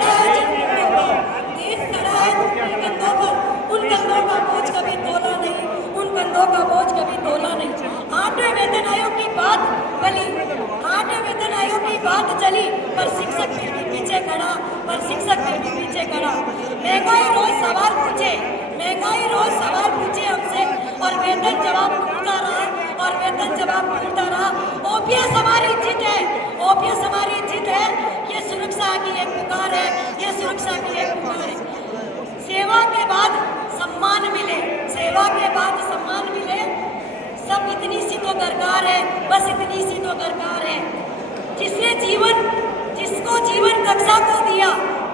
खड़ा है जिन कंधों पर, देश खड़ा है जिन कंधों पर, उन कंधों का बोझ कभी तोला नहीं, उन कंधों का बोझ कभी तोला नहीं। 8वें वेतन आयोग की बात बली, 8वें वेतन आयोग की बात चली, पर शिक्षक फिर भी पीछे खड़ा, पर शिक्षक फिर भी पीछे खड़ा। महंगाई रोज सवाल पूछे, महंगाई रोज सवाल पूछे हमसे, और वेतन जवाब ढूंढता रहा, और वेतन जवाब ढूंढता रहा। ओपीएस हमारी जीत है, ओपीएस हमारी जीत है, ये सुरक्षा की एक पुकार है, ये सुरक्षा की एक पुकार है। सेवा के बाद सम्मान मिले, सेवा के बाद सम्मान मिले, सब इतनी सी तो दरकार है, बस इतनी सी तो दरकार है। जिसने जीवन, जिसको जीवन कक्षा को दिया,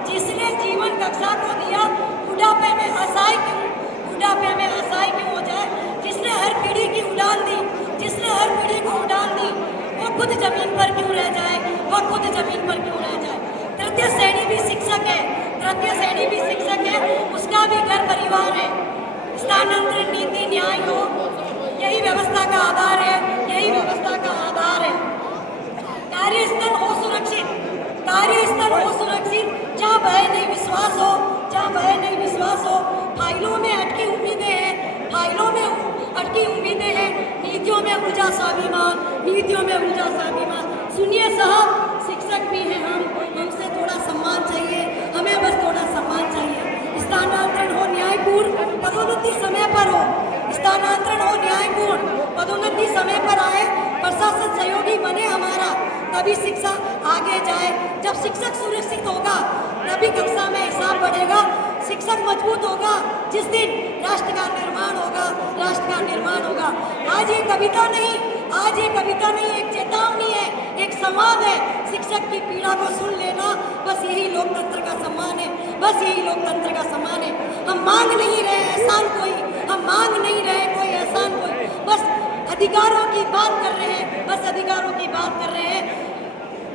जिसने जीवन कक्षा को दिया, बुढ़ापे में असहाय क्यों, बुढ़ापे में असहाय क्यों हो जाए। जिसने हर पीढ़ी की उड़ान दी, जिसने हर पीढ़ी को उड़ान दी, वो खुद जमीन पर क्यों रह जाए, वो खुद जमीन पर क्यों रह जाए। तृतीय श्रेणी भी शिक्षक है, तृतीय श्रेणी भी शिक्षक है, उसका भी घर परिवार है। स्थानांतरण नीति न्याय हो, यही व्यवस्था का आधार है, यही व्यवस्था का आधार है। कार्यस्थल हो सुरक्षित, कार्यस्थल हो सुरक्षित, जहाँ भय नहीं विश्वास हो, जहाँ भय नहीं विश्वास हो। फाइलों में अटकी उम्मीदें हैं, फाइलों में अटकी उम्मीदें हैं, नीतियों में उलझा स्वाभिमान, नीतियों में उलझा स्वाभिमान। सुनिए साहब, शिक्षक भी हैं हम, हमसे थोड़ा सम्मान चाहिए, हमें बस थोड़ा सम्मान चाहिए। स्थानांतरण हो न्यायपूर्ण, पदोन्नति समय पर हो, स्थानांतरण हो न्यायपूर्ण, पदोन्नति समय पर आए, प्रशासन सहयोगी बने हमारा, तभी शिक्षा आगे जाए। जब शिक्षक सुरक्षित होगा, तभी कक्षा में हिसाब बढ़ेगा। शिक्षक मजबूत होगा जिस दिन राष्ट्र का निर्माण होगा, राष्ट्र का निर्माण होगा। आज ये कविता नहीं, आज ये कविता नहीं, एक चेतावनी है, एक संवाद है। शिक्षक की पीड़ा को सुन लेना, बस यही लोकतंत्र का सम्मान है, बस यही लोकतंत्र का सम्मान है। हम मांग नहीं रहे एहसान कोई, हम मांग नहीं रहे कोई एहसान कोई, बस अधिकारों की बात कर रहे हैं, बस अधिकारों की बात कर रहे हैं।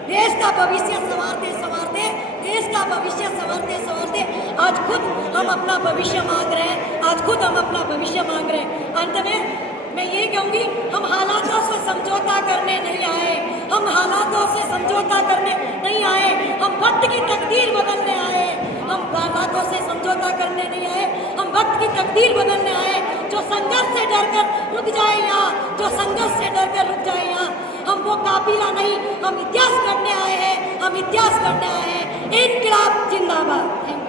देश का भविष्य संवारते संवारते, देश का भविष्य संवारते संवारते आज खुद हम अपना भविष्य मांग रहे हैं, आज खुद हम अपना भविष्य मांग रहे हैं। अंत में मैं ये कहूँगी, हम हालातों से समझौता करने नहीं आए, हम हालातों से समझौता करने नहीं आए, हम वक्त की तकदीर बदलने आए। हम हालातों से समझौता करने नहीं आए, हम वक्त की तकदीर बदलने आए। जो संघर्ष से डरकर रुक जाए यहाँ, जो संघर्ष से डरकर रुक जाए यहाँ, हम वो काफिला नहीं, हम इतिहास करने आए हैं, हम इतिहास करने आए हैं। इनकलाब जिंदाबाद।